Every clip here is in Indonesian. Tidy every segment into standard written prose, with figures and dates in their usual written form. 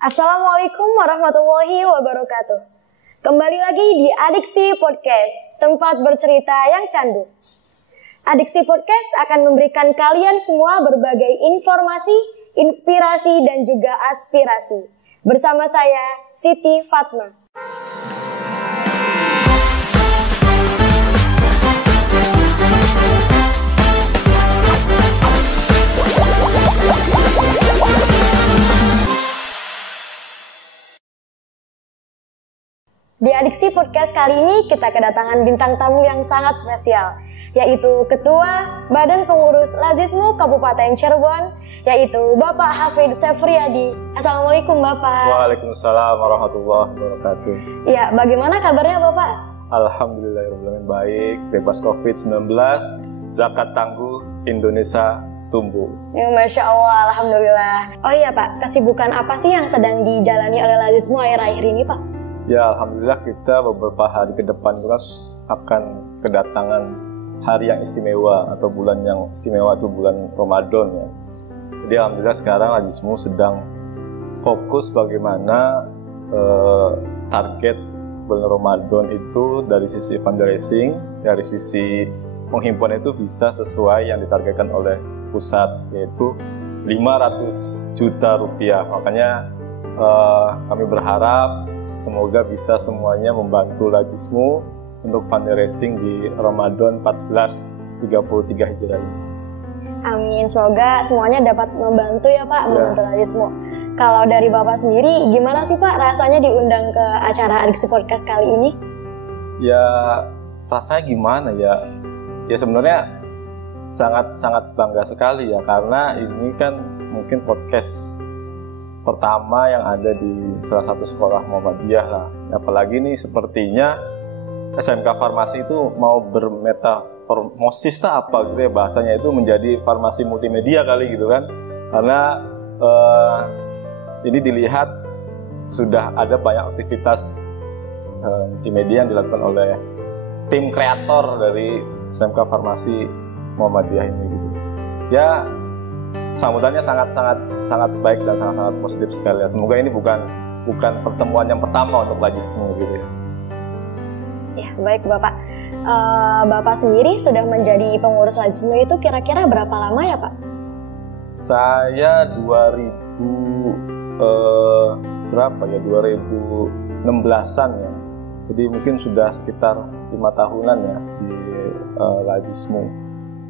Assalamualaikum warahmatullahi wabarakatuh. Kembali lagi di Adiksi Podcast, tempat bercerita yang candu. Adiksi Podcast akan memberikan kalian semua berbagai informasi, inspirasi, dan juga aspirasi. Bersama saya, Siti Fatma. Di Adiksi Podcast kali ini kita kedatangan bintang tamu yang sangat spesial, yaitu Ketua Badan Pengurus Lazismu Kabupaten Cirebon, yaitu Bapak Hafid Sefriadi. Assalamualaikum Bapak. Waalaikumsalam warahmatullahi wabarakatuh. Ya, bagaimana kabarnya Bapak? Alhamdulillahirrahmanirrahim, baik, bebas COVID-19, zakat tangguh, Indonesia tumbuh. Ya, Masya Allah, Alhamdulillah. Oh iya Pak, kesibukan apa sih yang sedang dijalani oleh Lazismu akhir-akhir ini Pak? Ya, alhamdulillah kita beberapa hari ke depan kita akan kedatangan hari yang istimewa atau bulan yang istimewa, itu bulan Ramadan ya. Jadi alhamdulillah sekarang Lazismu sedang fokus bagaimana target bulan Ramadan itu dari sisi fundraising, dari sisi penghimpun itu bisa sesuai yang ditargetkan oleh pusat, yaitu 500 juta rupiah. Makanya kami berharap semoga bisa semuanya membantu Lazismu untuk fundraising di Ramadan 1433 Hijriah ini. Amin, semoga semuanya dapat membantu ya Pak, membantu Lazismu. Kalau dari Bapak sendiri, gimana sih Pak rasanya diundang ke acara Adiksi Podcast kali ini? Ya, rasanya gimana ya? Ya sebenarnya sangat bangga sekali ya, karena ini kan mungkin podcast pertama yang ada di salah satu sekolah Muhammadiyah lah. Apalagi nih sepertinya SMK Farmasi itu mau bermetaformosis apa gitu ya bahasanya, itu menjadi farmasi multimedia kali gitu kan. Karena ini dilihat sudah ada banyak aktivitas multimedia yang dilakukan oleh tim kreator dari SMK Farmasi Muhammadiyah ini gitu. Ya, sambutannya sangat baik dan sangat positif sekali. Semoga ini bukan pertemuan yang pertama untuk Lazismu gitu ya. Ya, baik Bapak. Bapak sendiri sudah menjadi pengurus Lazismu itu kira-kira berapa lama ya Pak? Saya 2016-an ya. Jadi mungkin sudah sekitar 5 tahunan ya di Lazismu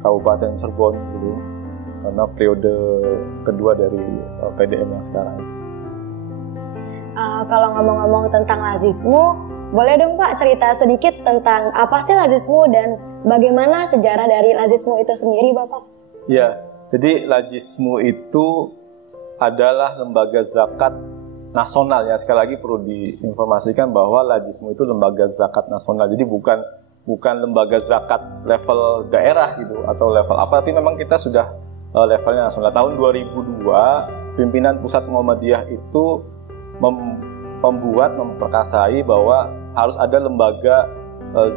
Kabupaten Cirebon dulu. Karena periode kedua dari PDM yang sekarang. Kalau ngomong-ngomong tentang Lazismu, boleh dong Pak cerita sedikit tentang apa sih Lazismu dan bagaimana sejarah dari Lazismu itu sendiri Bapak? Ya, jadi Lazismu itu adalah lembaga zakat nasional ya. Sekali lagi perlu diinformasikan bahwa Lazismu itu lembaga zakat nasional. Jadi bukan lembaga zakat level daerah gitu atau level apa, tapi memang kita sudah levelnya nasional. Tahun 2002 pimpinan pusat Muhammadiyah itu memperkasai bahwa harus ada lembaga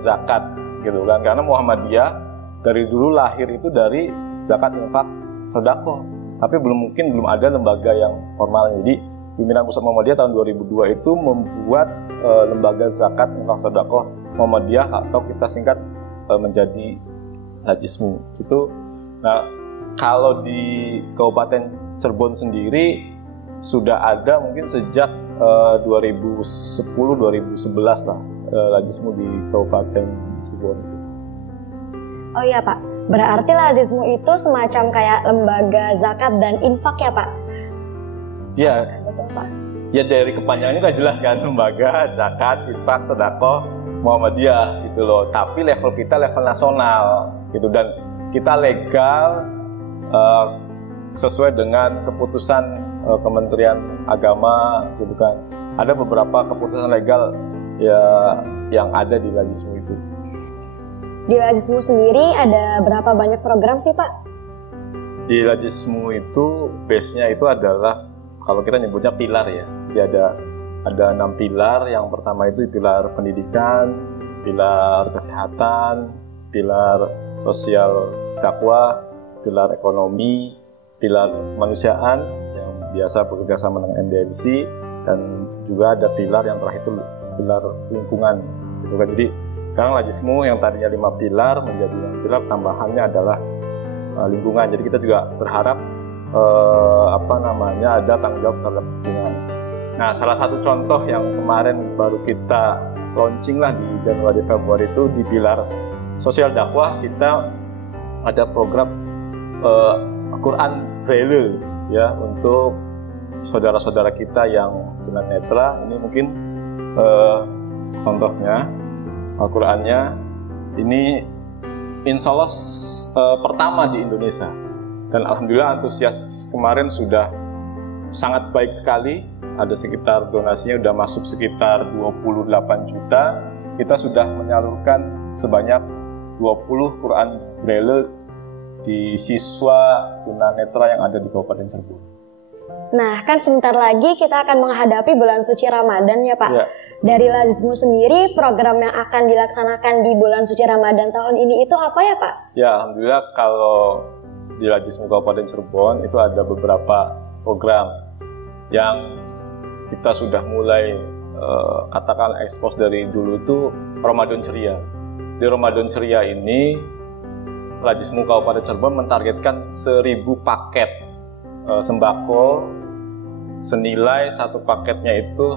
zakat gitu kan, karena Muhammadiyah dari dulu lahir itu dari zakat, infak, sedekah, tapi belum ada lembaga yang formal. Jadi pimpinan pusat Muhammadiyah tahun 2002 itu membuat lembaga zakat, infak, sedekah Muhammadiyah atau kita singkat menjadi Lazismu itu. Nah, kalau di Kabupaten Cirebon sendiri sudah ada mungkin sejak 2010-2011 lah Lazismu di Kabupaten Cirebon. Oh iya Pak, berarti Lazismu itu semacam kayak lembaga zakat dan infak ya Pak? Iya. Betul Pak. Ya dari kepanjangannya kan jelas kan, lembaga zakat, infak, sedekah Muhammadiyah gitu loh. Tapi level kita level nasional gitu, dan kita legal sesuai dengan keputusan Kementerian Agama gitu kan. Ada beberapa keputusan legal ya yang ada di Lazismu itu. Di Lazismu sendiri ada berapa banyak program sih Pak? Di Lazismu itu base-nya itu adalah, kalau kita nyebutnya pilar ya. Jadi ada 6 pilar. Yang pertama itu pilar pendidikan, pilar kesehatan, pilar sosial dakwah, pilar ekonomi, pilar kemanusiaan yang biasa bekerja sama dengan MDMC, dan juga ada pilar yang terakhir itu pilar lingkungan gitu kan. Jadi sekarang Lajismu yang tadinya 5 pilar menjadi 6 pilar, tambahannya adalah lingkungan. Jadi kita juga berharap ada tanggung jawab terhadap lingkungan. Nah, salah satu contoh yang kemarin baru kita launching lah di Januari Februari itu di pilar sosial dakwah, kita ada program Quran Braille ya untuk saudara-saudara kita yang tunanetra. Ini mungkin contohnya Al-Qurannya ini insya Allah pertama di Indonesia, dan alhamdulillah antusias kemarin sudah sangat baik sekali. Ada sekitar donasinya sudah masuk sekitar 28 juta. Kita sudah menyalurkan sebanyak 20 Quran Braille di siswa tunanetra yang ada di Kabupaten Cirebon. Nah, kan sebentar lagi kita akan menghadapi bulan suci Ramadan ya Pak. Ya. Dari Lajismu sendiri, program yang akan dilaksanakan di bulan suci Ramadan tahun ini itu apa ya Pak? Ya, alhamdulillah kalau di Lajismu Kabupaten Cirebon itu ada beberapa program yang kita sudah mulai katakan ekspos dari dulu itu Ramadan Ceria. Di Ramadan Ceria ini Lajismu Kabupaten Cirebon mentargetkan 1.000 paket sembako senilai satu paketnya itu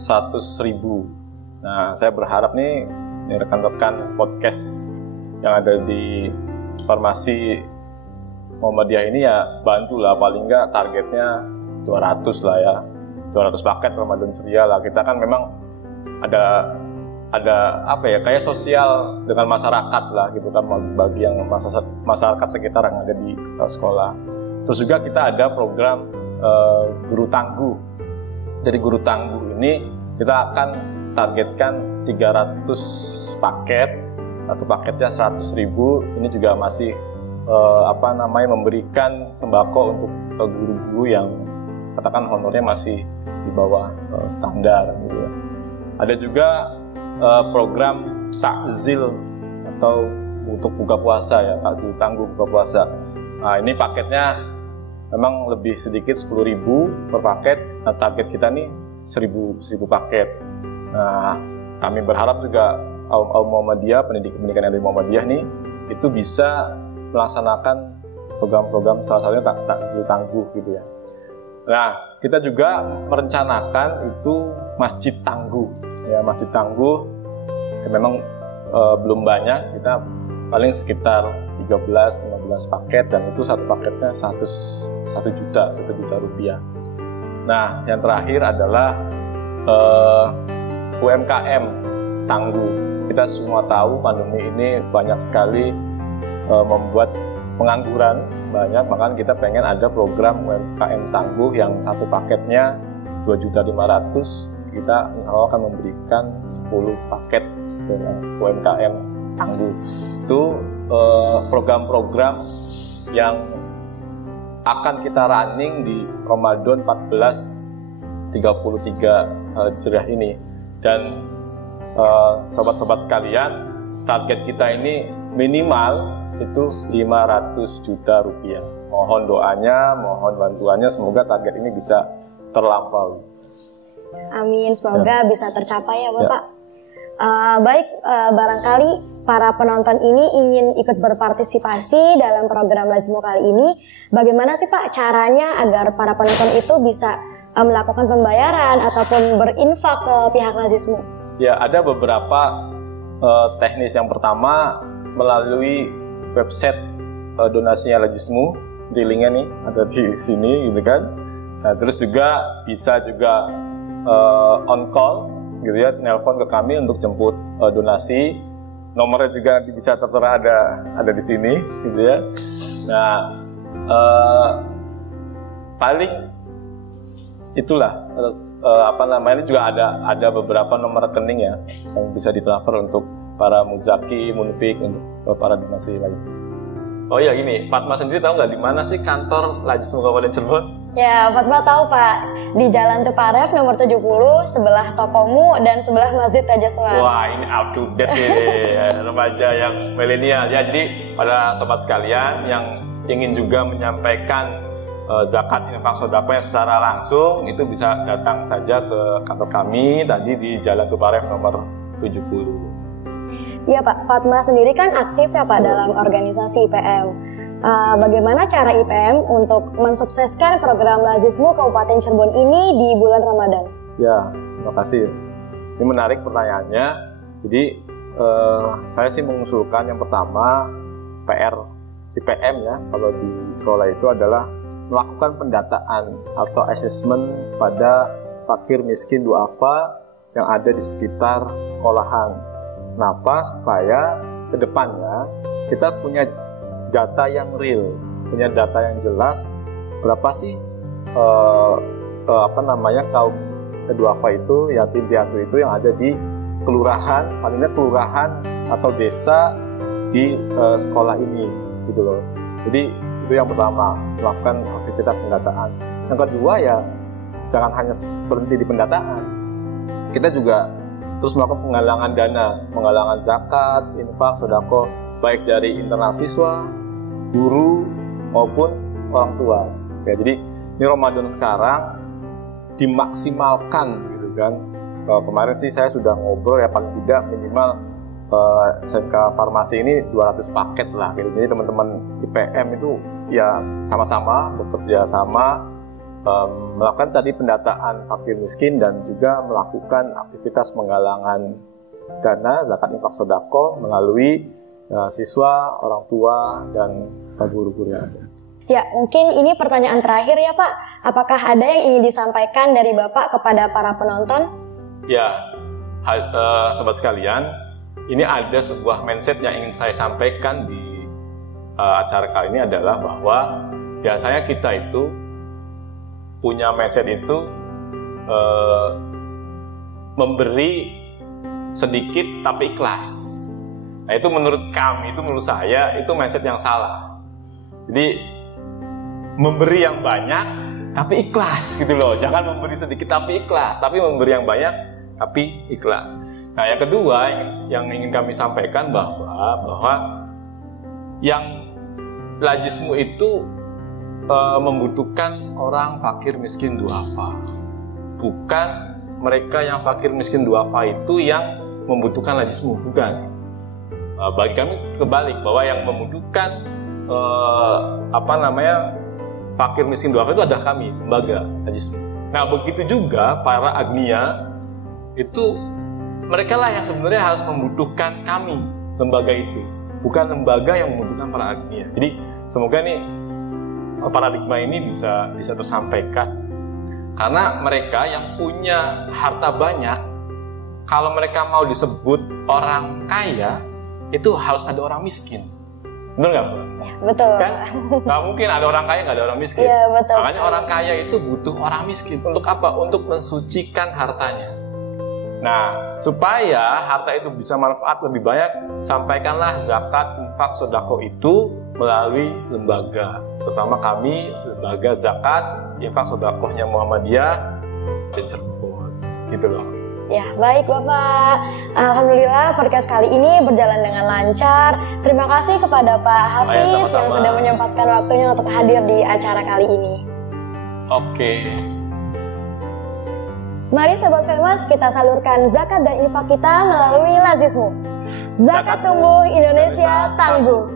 100.000. Nah, saya berharap nih rekan-rekan podcast yang ada di Farmasi Muhammadiyah ini ya bantulah, paling nggak targetnya 200 lah ya. 200 paket Ramadan Ceria lah. Kita kan memang ada kayak sosial dengan masyarakat lah gitu kan, bagi yang masyarakat sekitar yang ada di sekolah. Terus juga kita ada program guru tangguh. Dari guru tangguh ini kita akan targetkan 300 paket, satu paketnya 100.000. Ini juga masih memberikan sembako untuk guru-guru yang katakan honornya masih di bawah standar gitu ya. Ada juga program takzil atau untuk buka puasa ya, takzil tangguh buka puasa. Nah, ini paketnya memang lebih sedikit 10.000 per paket. Nah, target kita nih 1.000 paket. Nah, kami berharap juga Muhammadiyah, pendidikan yang dari Muhammadiyah nih itu bisa melaksanakan program-program salah satunya takzil tangguh gitu ya. Nah, kita juga merencanakan itu masjid tangguh. Ya, masjid tangguh ya, memang belum banyak, kita paling sekitar 13-15 paket, dan itu satu paketnya 1 juta rupiah. Nah, yang terakhir adalah UMKM tangguh. Kita semua tahu pandemi ini banyak sekali membuat pengangguran banyak, makanya kita pengen ada program UMKM tangguh yang satu paketnya 2.500.000. Kita insya Allah akan memberikan 10 paket dengan UMKM tangguh. Itu program-program yang akan kita running di Ramadan 1433 Hijriah ini. Dan sobat-sobat sekalian, target kita ini minimal itu 500 juta rupiah. Mohon doanya, mohon bantuannya, semoga target ini bisa terlampaui. Amin, semoga bisa tercapai ya Bapak. Baik, barangkali para penonton ini ingin ikut berpartisipasi dalam program Lajismu kali ini. Bagaimana sih Pak caranya agar para penonton itu bisa melakukan pembayaran ataupun berinfak ke pihak Lajismu? Ya, ada beberapa teknis. Yang pertama melalui website donasinya Lajismu, di linknya nih ada di sini gitu kan. Nah, terus juga bisa juga on call gitu ya, nelpon ke kami untuk jemput donasi. Nomornya juga bisa tertera ada di sini gitu ya. Nah, paling itulah ini juga ada beberapa nomor rekening ya yang bisa ditransfer untuk para muzaki, munfik, untuk para donasi lain. Oh iya, gini, Fatma sendiri tahu nggak di mana sih kantor Lajismu Kabupaten Cirebon? Ya, Fatma tahu Pak, di Jalan Tuparef nomor 70, sebelah Tokomu dan sebelah Masjid Tajaswan. Wah, ini up to date nih, remaja yang milenial ya. Jadi pada sobat sekalian yang ingin juga menyampaikan zakat infak sedekah secara langsung, itu bisa datang saja ke kantor kami tadi di Jalan Tuparef nomor 70. Iya Pak, Fatma sendiri kan aktif ya Pak dalam organisasi IPM. Bagaimana cara IPM untuk mensukseskan program Lazismu Kabupaten Cirebon ini di bulan Ramadan? Ya, terima kasih. Ini menarik pertanyaannya. Jadi saya sih mengusulkan yang pertama PR IPM ya, kalau di sekolah itu adalah melakukan pendataan atau assessment pada fakir miskin duafa yang ada di sekitar sekolahan. Kenapa? Supaya kedepannya kita punya data yang real, punya data yang jelas berapa sih kaum duafa itu, yatim piatu itu yang ada di kelurahan, palingnya kelurahan atau desa di sekolah ini, gitu loh. Jadi itu yang pertama, melakukan aktivitas pendataan. Yang kedua ya jangan hanya berhenti di pendataan, kita juga terus melakukan penggalangan dana, penggalangan zakat, infak, sedekah, baik dari internal siswa, guru maupun orang tua. Ya, jadi ini Ramadan sekarang dimaksimalkan gitu kan. Kemarin sih saya sudah ngobrol ya, paling tidak minimal SMK Farmasi ini 200 paket lah gitu. Jadi teman-teman IPM itu ya sama-sama bekerja sama melakukan tadi pendataan fakir miskin dan juga melakukan aktivitas penggalangan dana zakat infak sedekah melalui siswa, orang tua, dan guru-guru yang ada. Ya, mungkin ini pertanyaan terakhir ya Pak. Apakah ada yang ingin disampaikan dari Bapak kepada para penonton? Ya, sobat sekalian, ini ada sebuah mindset yang ingin saya sampaikan di acara kali ini adalah bahwa biasanya kita itu punya mindset itu memberi sedikit tapi ikhlas. Nah itu menurut kami, itu menurut saya, itu mindset yang salah. Jadi memberi yang banyak tapi ikhlas gitu loh. Jangan memberi sedikit tapi ikhlas, tapi memberi yang banyak tapi ikhlas. Nah yang kedua yang ingin kami sampaikan bahwa yang Lazismu itu membutuhkan orang fakir miskin duafa. Bukan mereka yang fakir miskin duafa itu yang membutuhkan Lazismu, bukan. Bagi kami kebalik, bahwa yang membutuhkan fakir miskin duafa itu adalah kami, lembaga Lazismu. Nah begitu juga para agnia itu, mereka lah yang sebenarnya harus membutuhkan kami, lembaga itu, bukan lembaga yang membutuhkan para agnia. Jadi semoga nih paradigma ini bisa tersampaikan, karena mereka yang punya harta banyak, kalau mereka mau disebut orang kaya, itu harus ada orang miskin. Benar nggak, Mbak? Ya, betul. Kan? Nggak mungkin ada orang kaya nggak ada orang miskin. Ya, betul. Makanya orang kaya itu butuh orang miskin. Untuk apa? Untuk mensucikan hartanya. Nah, supaya harta itu bisa manfaat lebih banyak, sampaikanlah zakat, infak, sedekah itu melalui lembaga. Terutama kami, lembaga zakat, infak, sedekahnya Muhammadiyah dan Cirebon. Gitu loh. Ya, baik Bapak. Alhamdulillah podcast kali ini berjalan dengan lancar. Terima kasih kepada Pak Hafiz yang sudah menyempatkan waktunya untuk hadir di acara kali ini. Oke. Mari Sobat Famous, kita salurkan zakat dan infak kita melalui Lazismu. Zakat tumbuh, Indonesia tangguh.